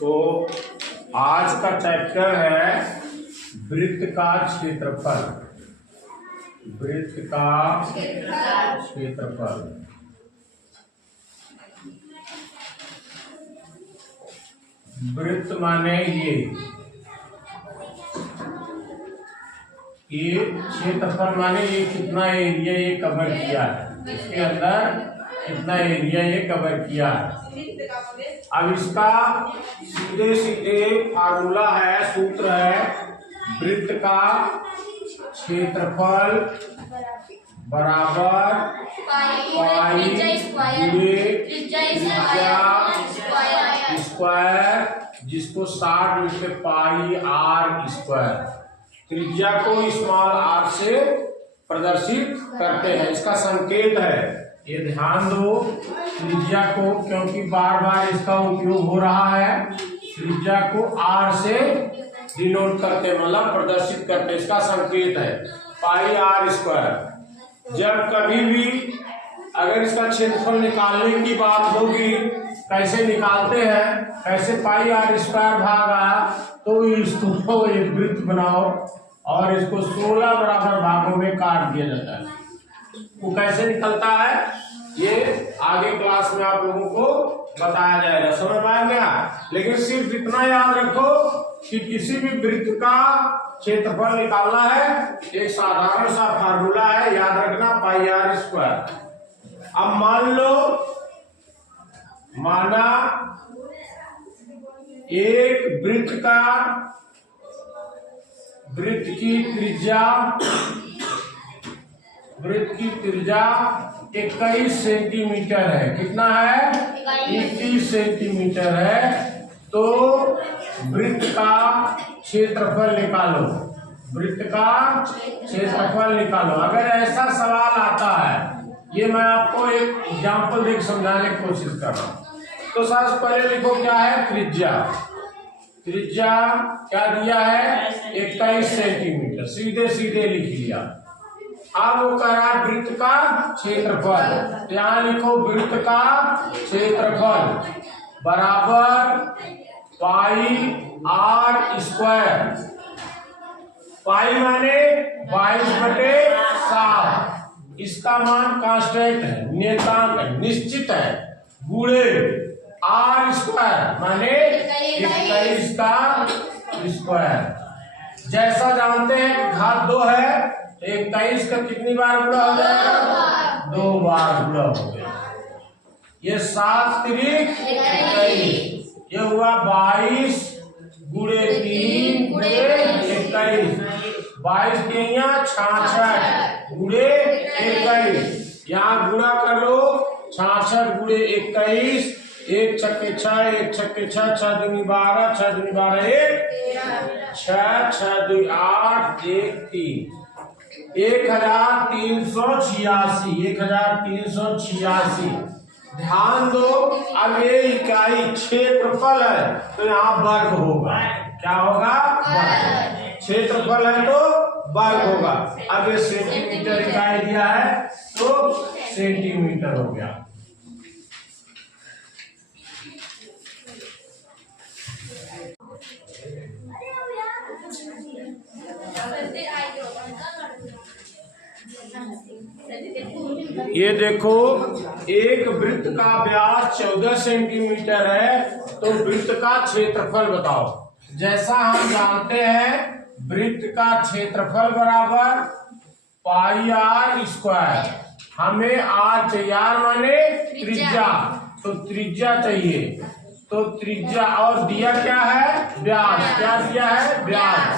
तो आज का चैप्टर है वृत्त का क्षेत्रफल। वृत्त का क्षेत्रफल। वृत्त माने ये क्षेत्रफल माने ये कितना एरिया ये कवर किया है, इसके अंदर कितना एरिया ये कवर किया है। अब इसका सीधे सीधे फार्मूला है, सूत्र है, वृत्त का क्षेत्रफल बराबर पाई गुणे त्रिज्या स्क्वायर, जिसको शॉर्ट लिखते पाई आर स्क्वायर। त्रिज्या को स्मॉल आर से प्रदर्शित करते हैं, इसका संकेत है। ये ध्यान दो त्रिज्या को, क्योंकि बार बार इसका उपयोग हो रहा है। त्रिज्या को आर से डिनोट करते, मतलब प्रदर्शित करते, इसका संकेत है पाई आर स्क्वायर। जब कभी भी अगर इसका क्षेत्रफल निकालने की बात होगी, कैसे निकालते हैं, कैसे पाई आर स्क्वायर भाग आया, तो इसको एक वृत्त बनाओ और इसको 16 बराबर भागों में काट दिया जाता है। वो कैसे निकलता है ये आगे क्लास में आप लोगों को बताया जाएगा, समझ में आ गया। लेकिन सिर्फ इतना याद रखो कि किसी भी वृत्त का क्षेत्रफल निकालना है, एक साधारण सा फार्मूला है, याद रखना पाई आर स्क्वायर। अब मान लो, माना एक वृत्त की त्रिज्या 21 सेंटीमीटर है। कितना है? 21 सेंटीमीटर है। तो वृत्त का क्षेत्रफल निकालो, वृत्त का क्षेत्रफल निकालो। अगर ऐसा सवाल आता है, ये मैं आपको एक एग्जाम्पल देकर समझाने की कोशिश कर रहा हूँ। तो सबसे पहले लिखो क्या है त्रिज्या। त्रिज्या क्या दिया है? 21 सेंटीमीटर, सीधे सीधे लिख लिया। अब वो कह रहा है वृत्त का क्षेत्रफल, यहाँ लिखो वृत्त का क्षेत्रफल बराबर पाई आर स्क्वायर। पाई माने 22/7, इसका मान कांस्टेंट है, नियतांक है, निश्चित है, गुणे आर स्क्वायर माने 21 का स्क्वायर। जैसा जानते हैं घात 2 है, 21 का कितनी बार गुणा हो जाएगा? 2 बार गुणा हो गया। ये 7 त्रिक 21, ये हुआ 22 गुणे 3 गुणे 21, 22 के यहाँ 66 गुणे 21, यहाँ गुणा कर लो 66 गुणे 21, 1 छक्के 6, 1 छक्के 6, 6 दूनी 12, 6 दूनी 12, 1 6, 6 दूनी 8, 1 3, 1386, 1386। ध्यान दो, अब ये इकाई क्षेत्रफल है तो यहाँ वर्ग होगा। क्या होगा? वर्ग। क्षेत्रफल है तो वर्ग होगा। अब ये सेंटीमीटर इकाई दिया है तो सेंटीमीटर हो गया। ये देखो, एक वृत्त का व्यास 14 सेंटीमीटर है, तो वृत्त का क्षेत्रफल बताओ। जैसा हम जानते हैं वृत्त का क्षेत्रफल बराबर पाई आर स्क्वायर। हमें आर चाहिए, आर माने त्रिज्या, तो त्रिज्या चाहिए। तो त्रिज्या और दिया क्या है? व्यास। क्या दिया है? व्यास।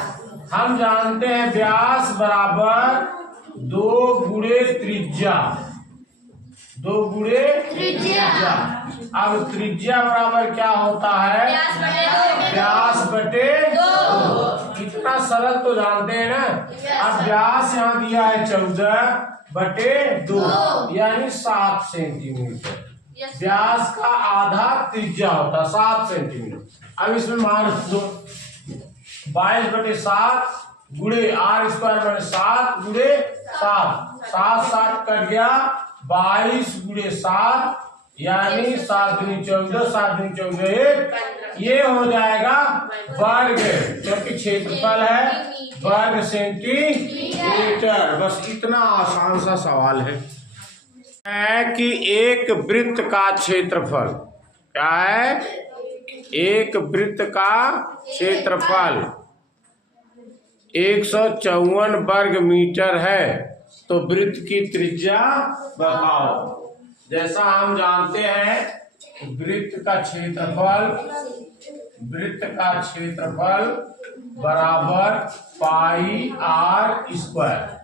हम जानते हैं व्यास बराबर 2 गुणे त्रिज्या, 2 गुणे त्रिज्या। अब त्रिज्या बराबर क्या होता है? व्यास बटे 2। इतना सरल तो जानते हैं ना। अब व्यास यहाँ दिया है 14/2, यानी 7 सेंटीमीटर। व्यास का आधा त्रिज्या होता है 7 सेंटीमीटर। अब इसमें मान दो 22/7 गुणे आर स्क्वायर माने 7 गुणे 7, 7 7 कट गया, 22 गुणे 7 यानी 7 दूनी 14, 7 दूनी 14 1, ये हो जाएगा वर्ग, क्योंकि क्षेत्रफल है वर्ग सेंटीमीटर। बस इतना आसान सा सवाल है कि एक वृत्त का क्षेत्रफल क्या है, एक वृत्त का क्षेत्रफल 154 वर्ग मीटर है, तो वृत्त की त्रिज्या बताओ। जैसा हम जानते हैं वृत्त का क्षेत्रफल बराबर पाई आर स्क्वायर।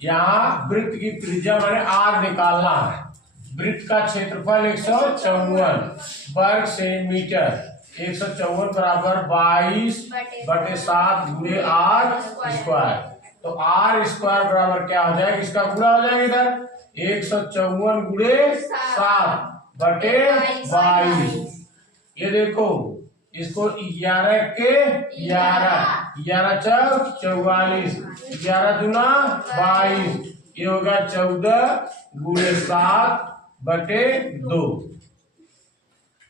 यहाँ वृत्त की त्रिज्या मैंने आर निकालना है। वृत्त का क्षेत्रफल 154 वर्ग सेंटीमीटर, 154 बराबर 22/7 गुणे आर स्क्वायर। तो आर स्क्वायर बराबर क्या हो जाएगा, इसका पूरा हो जाएगा इधर 154 गुणे 7/22। ये देखो इसको 11 के 11 चौक 44, 11 दूना 22, ये होगा 14 गुणे 7/2।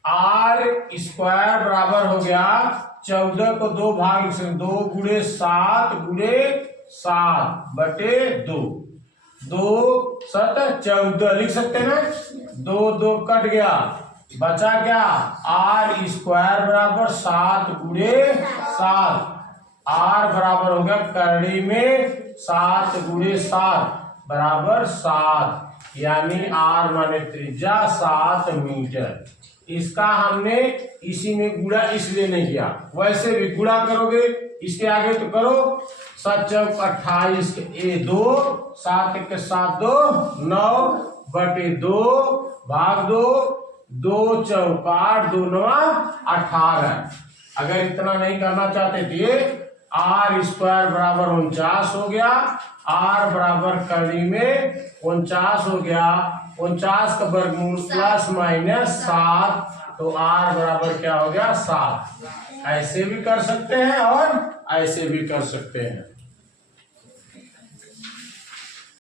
आर स्क्वायर बराबर हो गया 14 को 2 भाग से 2 गुणे 7 गुणे 7/2, 2 7 14 लिख सकते हैं ना। 2 कट गया, बचा क्या, आर स्क्वायर बराबर 7 गुणे 7। आर बराबर हो गया करड़ी में 7 गुणे 7 बराबर 7, यानी आर माने त्रिज्या 7 मीटर। इसका हमने इसी में गुणा इसलिए नहीं किया, वैसे भी गुणा करोगे इसके आगे तो करो। 7 चौक 28 के 2, 7 के 7 2 9/2 भाग 2 चौक 8, 2 9 18। अगर इतना नहीं करना चाहते थे, आर स्क्वायर बराबर 49 हो गया, आर बराबर कड़ी में 49 हो गया, 49 का वर्गमूल प्लस माइनस 7, तो आर बराबर क्या हो गया 7। ऐसे भी कर सकते हैं और ऐसे भी कर सकते हैं।